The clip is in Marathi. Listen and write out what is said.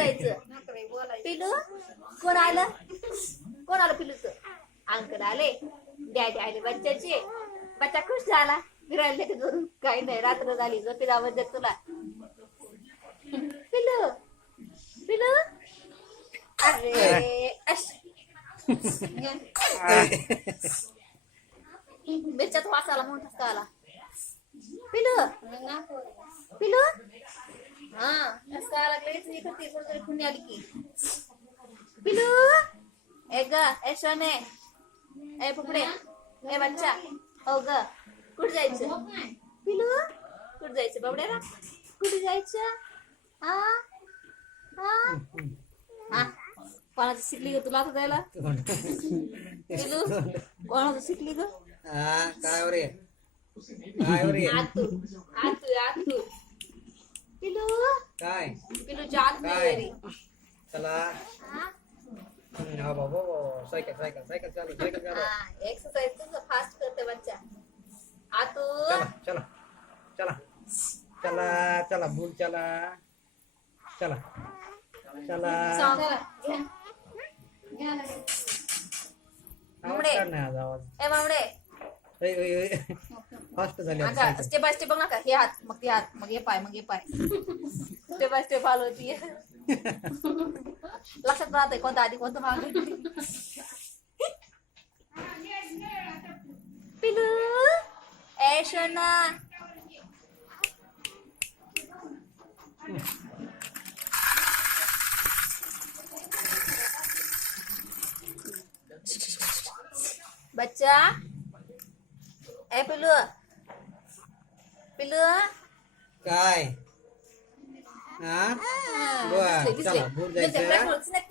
जायचं पिलू? कोण आलं? कोण आलं पिलूच? अंकल आले, डॅडी आले बच्चाचे. बच्चा खुश झाला, फिरायला ते करून. काही नाही, रात्र झाली, झोपी जावं देत तुला. पिलू पिलू अरे मिरच्यात वास आला म्हणून ठसका आला. पिलू पिलू हा ठसका आला की खुणी आली की. पिलू ए ग ए सोने ए पुपडे ए बच्चा हो ग कुठे जायचं? पिलू कुठे जायचं बाबड्याला? कुठे जायचं? हा हा हा कोणाचं शिकली ग तुला आता जायला? पिलू कोणाचं शिकली ग? काय रे आतू आतू आतू पिलू काय पिलूच्या आत रे. चला बाबा सायकल सायकल सायकल चालू सायकल चालू. एक्सरसाइज तुझं फास्ट करते बच्चा. आतू चला चला चला चला भूल चला चला चला मामडे आवाज ए मामडे फास्ट झाली स्टेप बाय स्टेप बघ ना का. हे हात मग ते हात मग हे पाय मग हे पाय स्टेप बाय स्टेप फॉलो होती. लक्षात राहतंय कोणतं आधी कोणतं मागे. पिलू ए सोना बच्चा ए पिलू पिलू काय हा चला भूल जायचं.